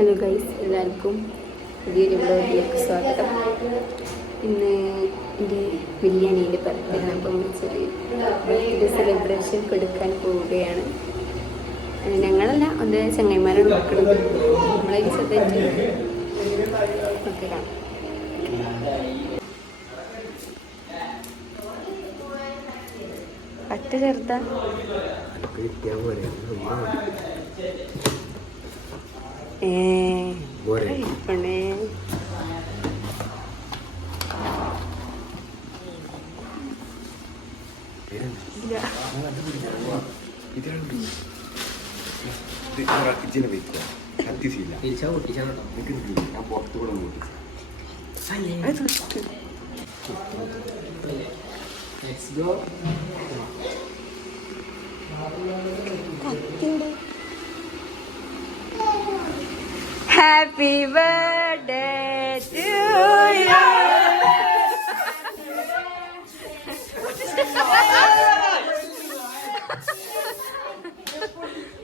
Hello guys, എല്ലാവർക്കും പുതിയൊരു വ്ലോഗിലേക്ക് സ്വാഗതം. ഇന്ന് എൻ്റെ വലിയ അനിയൻ്റെ ബർത്ത്ഡേ ആണ്. അപ്പം ബർത്ത്ഡേ സെലിബ്രേഷൻ കൊടുക്കാൻ പോവുകയാണ്. ഞങ്ങളല്ല, ഒന്ന് ചങ്ങായിമാരോട് മക്കളും നമ്മളതിന് ശ്രദ്ധിച്ച് ഓക്കെ കാണാം. പറ്റ ചെറുതാ പണേ Happy birthday to you.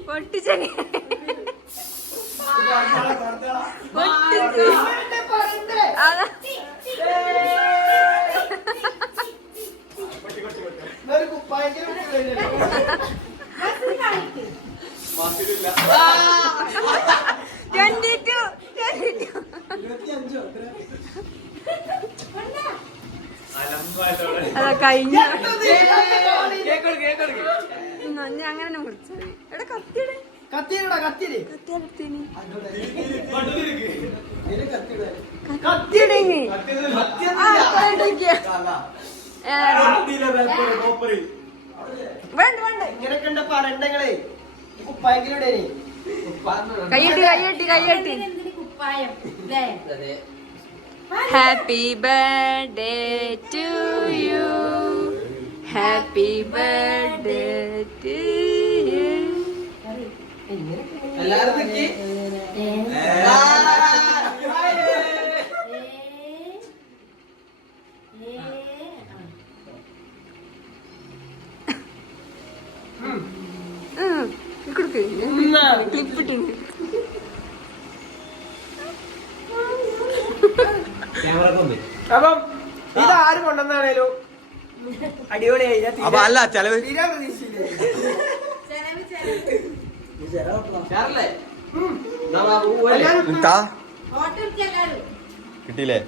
പൊട്ടിച്ചനെ കഴിഞ്ഞ അങ്ങനെ മുറിച്ചത്. എടാ കയ്യട്ടി happy birthday to you, happy birthday to you. കൊടുക്ക് ക്ലിപ്പിട്ടുണ്ട്. അപ്പം ഇതാര് കൊണ്ടുവന്നാണേലും അടിപൊളിയായി. അല്ല ചെലവ് കിട്ടിയില്ലേ?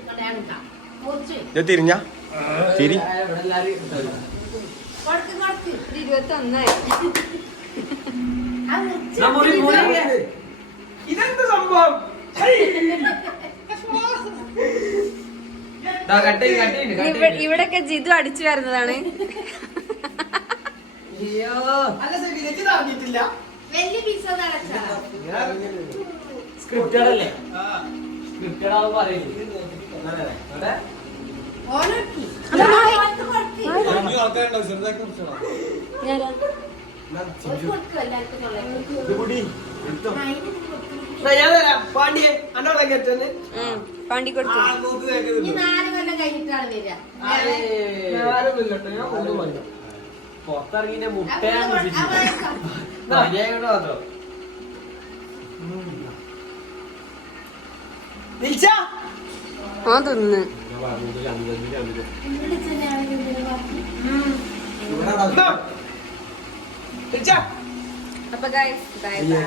തിരിഞ്ഞ ശരി 21 ഇതെന്ത് സംഭവം? ഇവിടൊക്കെ ജിതു അടിച്ചു വരുന്നതാണ്. പാണ്ടിയെ പാണ്ടി കൊടുക്കും. പുറത്തിറങ്ങിന്റെ മുട്ടയാണ് തിന്ന് അപ്പൊ ഗൈസ് ബൈ ബൈ.